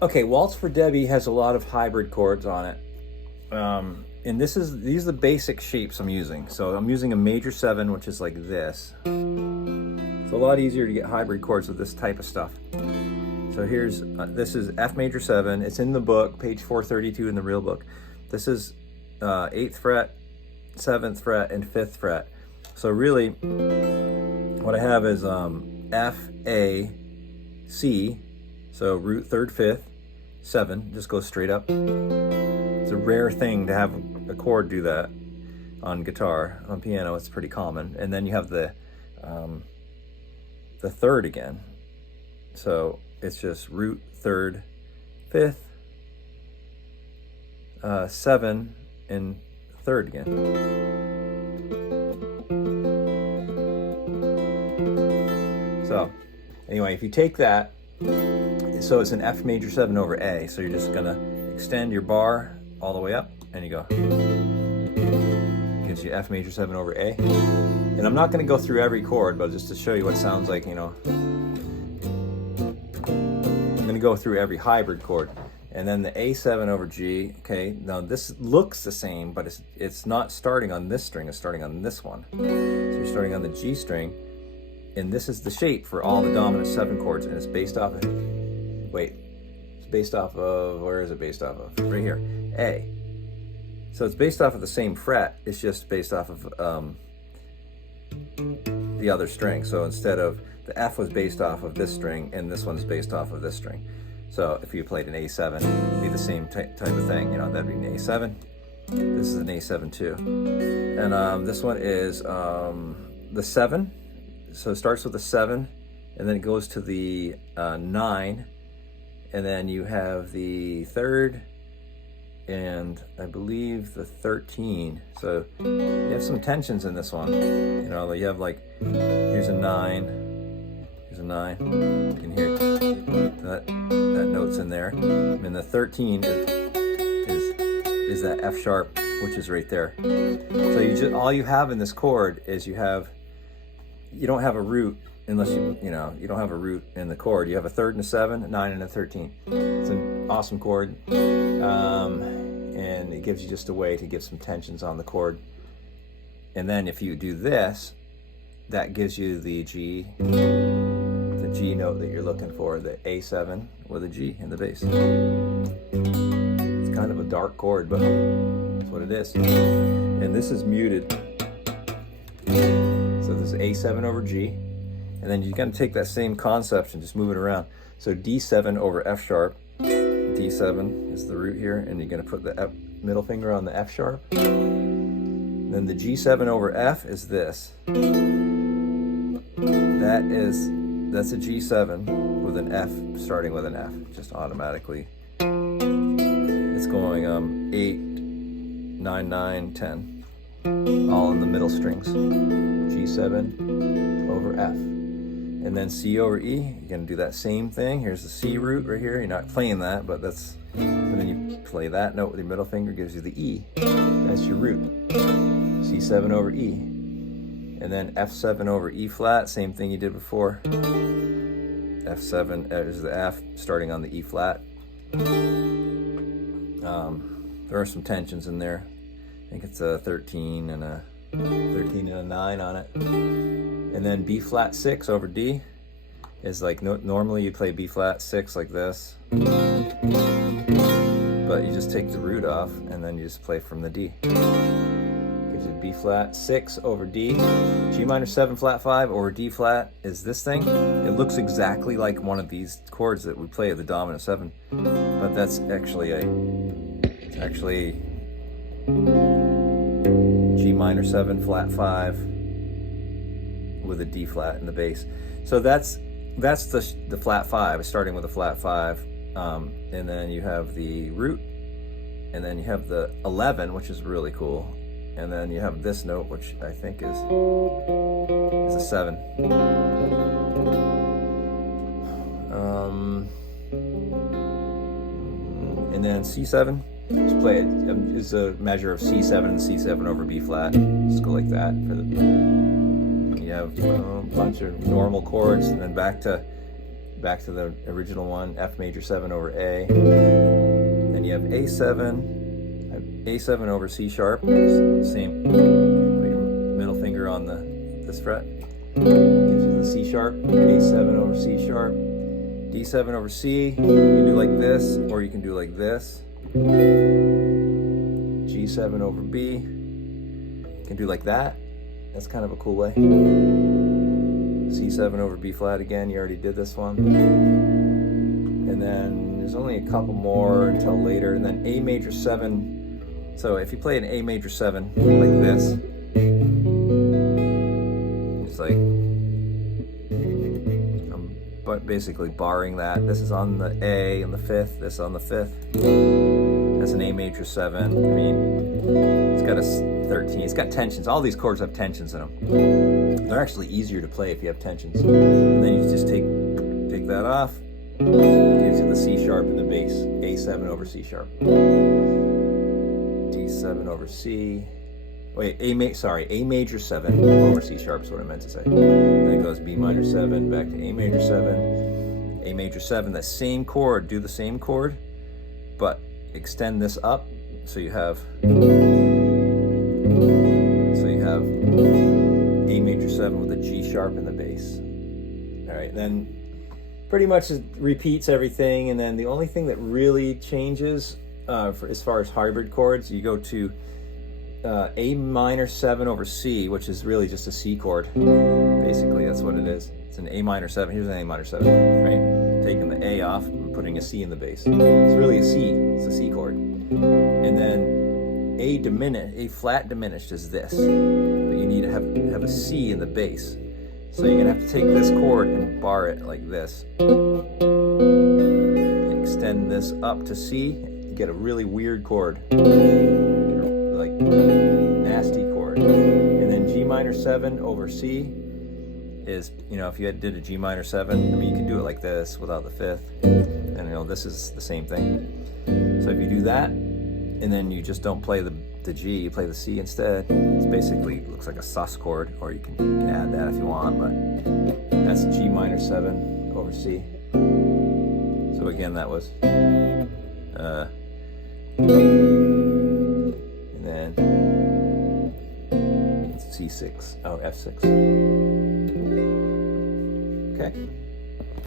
Okay, Waltz for Debby has a lot of hybrid chords on it. And these are the basic shapes I'm using. So I'm using a major 7, which is like this. It's a lot easier to get hybrid chords with this type of stuff. So here's, this is F major 7. It's in the book, page 432 in the real book. This is 8th fret, 7th fret, and 5th fret. So really, what I have is F, A, C, so root 3rd, 5th, 7, just goes straight up. It's a rare thing to have a chord do that on guitar. On piano, it's pretty common. And then you have the 3rd again. So it's just root 3rd, 5th, 7, and 3rd again. So anyway, if you take that, so it's an F major 7 over A, so you're just gonna extend your bar all the way up, and you go. Gives you F major 7 over A. And I'm not gonna go through every chord, but just to show you what it sounds like, you know. I'm gonna go through every hybrid chord. And then the A7 over G, okay, now this looks the same, but it's not starting on this string, it's starting on this one. So you're starting on the G string, and this is the shape for all the dominant 7 chords, and it's based off of, it's based off of, where is it based off of? Right here, A. So it's based off of the same fret, it's just based off of the other string. So instead of, the F was based off of this string, and this one's based off of this string. So if you played an A7, it'd be the same type of thing, you know, that'd be an A7. This is an A7 too. And this one is the 7. So it starts with the 7, and then it goes to the 9, and then you have the 3rd, and I believe the 13. So you have some tensions in this one. You know, you have like, here's a 9, here's a 9. You can hear that note's in there. And the 13 is that F sharp, which is right there. So you just, all you have in this chord is you don't have a root unless you don't have a root in the chord. You have a 3rd and a 7, a 9 and a 13. It's an awesome chord. And it gives you just a way to give some tensions on the chord. And then if you do this, that gives you the G note that you're looking for, the A7 with a G in the bass. It's kind of a dark chord, but that's what it is. And this is muted. So this is A7 over G, and then you're gonna take that same concept and just move it around. So D7 over F sharp, D7 is the root here, and you're gonna put the middle finger on the F sharp. Then the G7 over F is this. That's a G7 with an F, starting with an F, just automatically. It's going 8, 9, 9, 10, all in the middle strings. G7 over F. And then C over E, you're gonna do that same thing. Here's the C root right here. You're not playing that, but that's, and then you play that note with your middle finger, gives you the E. That's your root. C7 over E. And then F7 over E flat, same thing you did before. F7 is the F, starting on the E flat. There are some tensions in there. I think it's a 13 and a 9 on it. And then B flat 6 over D is like, normally you play B flat 6 like this, but you just take the root off and then you just play from the D. Gives you B flat 6 over D. G minor 7 flat 5 over D flat is this thing. It looks exactly like one of these chords that we play at the dominant 7, but that's actually G minor 7 flat 5 with a D flat in the bass. So that's the flat 5, starting with a flat 5, and then you have the root, and then you have the 11, which is really cool, and then you have this note, which I think is a 7. And then C7. Just play it. It's a measure of C7 and C7 over B flat. Just go like that. You have a bunch of normal chords, and then back to back to the original one, F major 7 over A. Then you have A7, A7 over C sharp, same, put your middle finger on this fret, gives you the C sharp, A7 over C sharp, D7 over C, you can do like this, or you can do like this, G7 over B, you can do like that, that's kind of a cool way. C7 over B flat again, you already did this one. And then there's only a couple more until later, and then A major 7. So if you play an A major 7 like this, it's like, I'm basically barring that. This is on the A and the 5th, this on the 5th. That's an A major 7. I mean, it's got a 13, it's got tensions. All these chords have tensions in them. They're actually easier to play if you have tensions. And then you just take that off. Gives you the C sharp in the bass. A7 over C sharp. D7 over C. Wait, A major 7 over C sharp is what I meant to say. Then it goes B minor 7 back to A major 7. A major 7, that same chord, do the same chord, but extend this up so you have A major 7 with a G sharp in the bass. All right, then pretty much it repeats everything, and then the only thing that really changes as far as hybrid chords, you go to A minor 7 over C, which is really just a C chord. Basically, that's what it is. It's an A minor 7. Here's an A minor 7, right? Taking the A off and putting a C in the bass. It's really a C. It's a C chord. And then A flat diminished is this, but you need to have a C in the bass. So you're gonna have to take this chord and bar it like this, and extend this up to C. You get a really weird chord, like nasty chord. And then G minor 7 over C is, if you did a G minor 7, I mean, you can do it like this without the 5th, and this is the same thing. So if you do that, and then you just don't play the G, you play the C instead, it's basically looks like a sus chord, or you can add that if you want, but that's G minor 7 over C. So again, that was and then it's C6, F6. Okay.